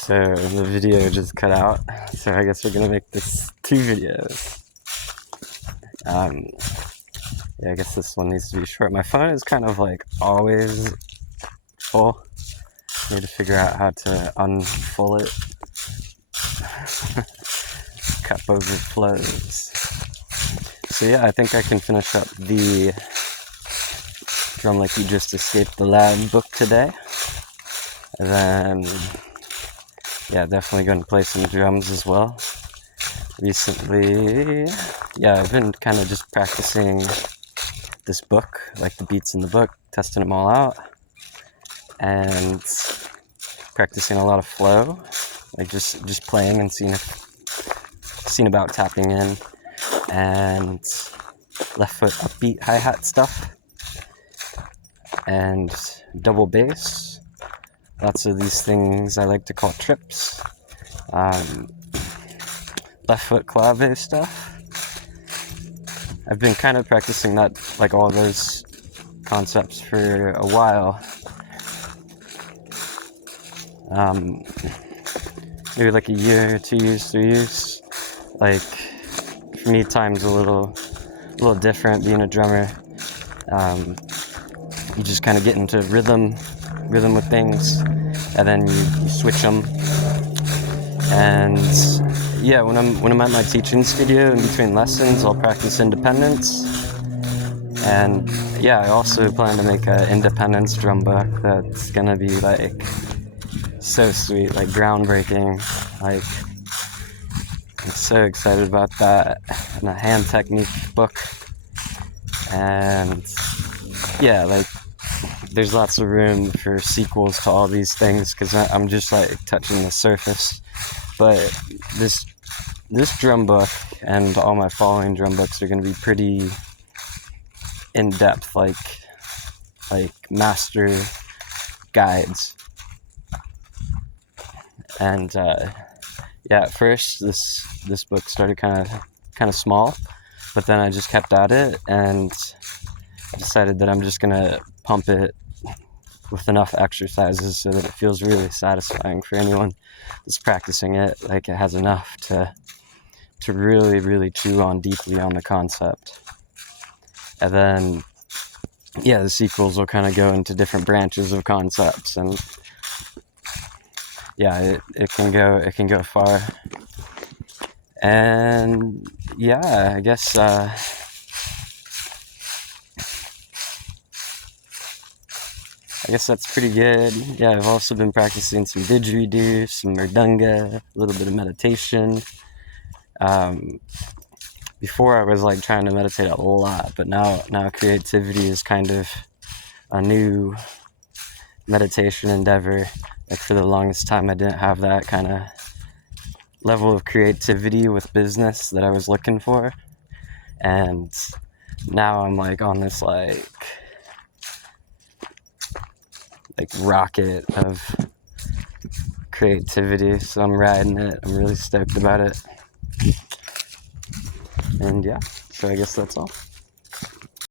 So the video just cut out, so I guess we're gonna make this 2 videos. Yeah, I guess this one needs to be short. My phone is kind of like always full. I need to figure out how to unfull it. Cup overflows. So yeah, I think I can finish up the Drum Like You Just Escaped the Lab book today. And then, yeah, definitely going to play some drums as well. Recently, yeah, I've been kind of just practicing this book, like the beats in the book, testing them all out, and practicing a lot of flow, like just playing and seeing about tapping in, and left foot upbeat hi-hat stuff, and double bass. Lots of these things I like to call trips. Left foot clave stuff. I've been kind of practicing that, like all those concepts for a while. Maybe like a year, 2 years, 3 years. Like, for me, time's a little different being a drummer. You just kind of get into rhythm with things, and then you switch them. And yeah, when I'm at my teaching studio in between lessons, I'll practice independence. And yeah, I also plan to make an independence drum book that's gonna be like so sweet, like groundbreaking. Like, I'm so excited about that. And a hand technique book. And yeah, like there's lots of room for sequels to all these things because I'm just like touching the surface. But this drum book and all my following drum books are going to be pretty in-depth, like master guides. And yeah, at first this book started kind of small, but then I just kept at it and decided that I'm just gonna pump it with enough exercises so that it feels really satisfying for anyone that's practicing it. Like, it has enough to really chew on deeply on the concept. And then, yeah, the sequels will kind of go into different branches of concepts, and yeah, it can go far. And yeah, I guess that's pretty good. Yeah, I've also been practicing some didgeridoo, some mridanga, a little bit of meditation. Before I was like trying to meditate a lot, but now creativity is kind of a new meditation endeavor. Like, for the longest time, I didn't have that kind of level of creativity with business that I was looking for. And now I'm like on this like rocket of creativity, so I'm riding it. I'm really stoked about it. And yeah, so I guess that's all.